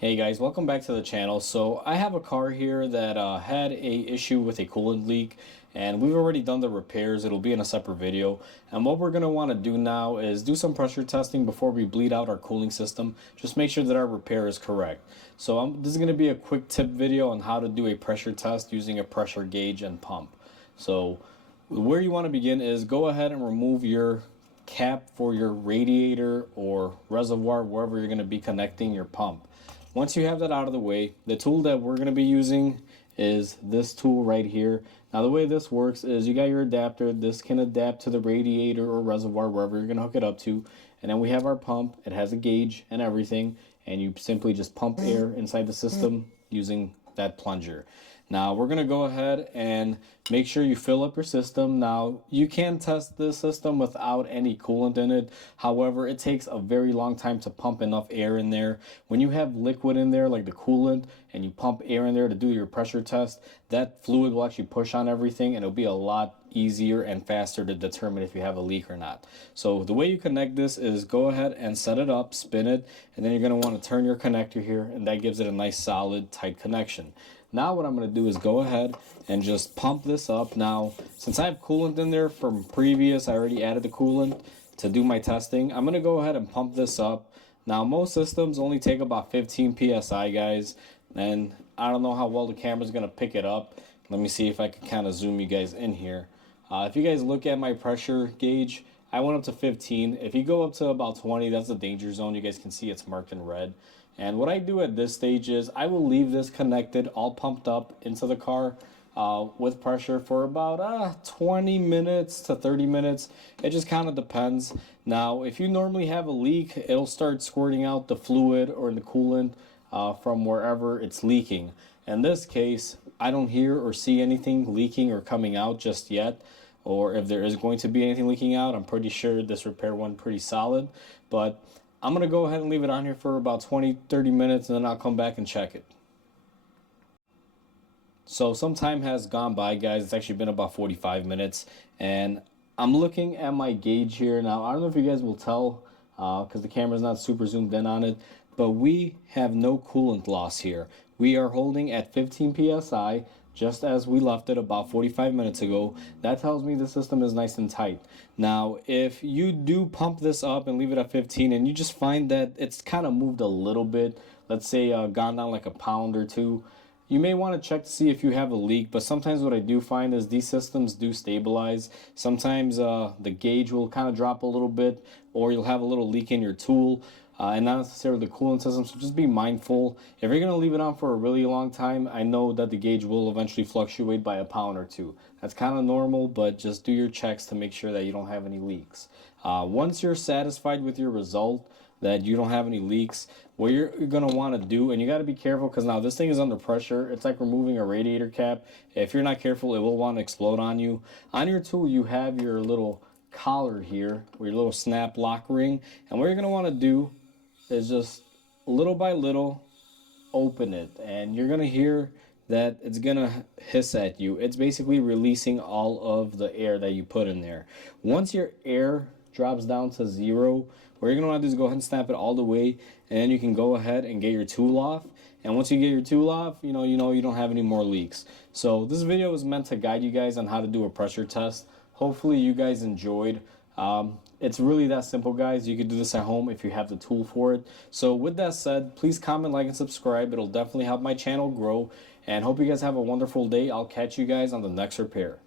Hey guys, welcome back to the channel. So I have a car here that had a issue with a coolant leak, and we've already done the repairs. It'll be in a separate video. And what we're going to want to do now is do some pressure testing before we bleed out our cooling system. Just make sure that our repair is correct. So this is going to be a quick tip video on how to do a pressure test using a pressure gauge and pump. So where you want to begin is go ahead and remove your cap for your radiator or reservoir, wherever you're going to be connecting your pump. Once you have that out of the way, the tool that we're going to be using is this tool right here. Now the way this works is you got your adapter. This can adapt to the radiator or reservoir, wherever you're going to hook it up to. And then we have our pump. It has a gauge and everything. And you simply just pump air inside the system using that plunger. Now we're going to go ahead and make sure you fill up your system. Now you can test this system without any coolant in it. However, it takes a very long time to pump enough air in there. When you have liquid in there like the coolant and you pump air in there to do your pressure test, that fluid will actually push on everything and it'll be a lot easier and faster to determine if you have a leak or not. So the way you connect this is go ahead and set it up, spin it, and then you're going to want to turn your connector here, and that gives it a nice solid tight connection. Now what I'm going to do is go ahead and just pump this up. Now since I have coolant in there from previous, I already added the coolant to do my testing. I'm going to go ahead and pump this up. Now most systems only take about 15 psi, guys, and I don't know how well the camera's going to pick it up. Let me see if I can kind of zoom you guys in here. If you guys look at my pressure gauge, I went up to 15. If you go up to about 20, that's the danger zone. You guys can see it's marked in red. And what I do at this stage is I will leave this connected, all pumped up into the car with pressure for about 20 minutes to 30 minutes. It just kind of depends. Now, if you normally have a leak, it'll start squirting out the fluid or the coolant from wherever it's leaking. In this case, I don't hear or see anything leaking or coming out just yet. Or if there is going to be anything leaking out, I'm pretty sure this repair went pretty solid. But I'm going to go ahead and leave it on here for about 20-30 minutes, and then I'll come back and check it. So some time has gone by, guys. It's actually been about 45 minutes, and I'm looking at my gauge here now. I don't know if you guys will tell because the camera's not super zoomed in on it, but we have no coolant loss here. We are holding at 15 psi, just as we left it about 45 minutes ago. That tells me the system is nice and tight. Now, if you do pump this up and leave it at 15 and you just find that it's kind of moved a little bit, let's say gone down like a pound or two, you may want to check to see if you have a leak. But sometimes what I do find is these systems do stabilize. Sometimes the gauge will kind of drop a little bit, or you'll have a little leak in your tool. And not necessarily the coolant system, so just be mindful. If you're going to leave it on for a really long time, I know that the gauge will eventually fluctuate by a pound or two. That's kind of normal, but just do your checks to make sure that you don't have any leaks. Once you're satisfied with your result, that you don't have any leaks, what you're going to want to do, and you got to be careful because now this thing is under pressure. It's like removing a radiator cap. If you're not careful, it will want to explode on you. On your tool, you have your little collar here, or your little snap lock ring, and what you're going to want to do is just little by little open it, and you're gonna hear that it's gonna hiss at you. It's basically releasing all of the air that you put in there. Once your air drops down to zero, what you're gonna want to do is go ahead and snap it all the way, and then you can go ahead and get your tool off. And once you get your tool off, you know you don't have any more leaks. So this video is meant to guide you guys on how to do a pressure test. Hopefully you guys enjoyed. It's really that simple, guys. You can do this at home if you have the tool for it. So with that said, please comment, like, and subscribe. It'll definitely help my channel grow. And hope you guys have a wonderful day. I'll catch you guys on the next repair.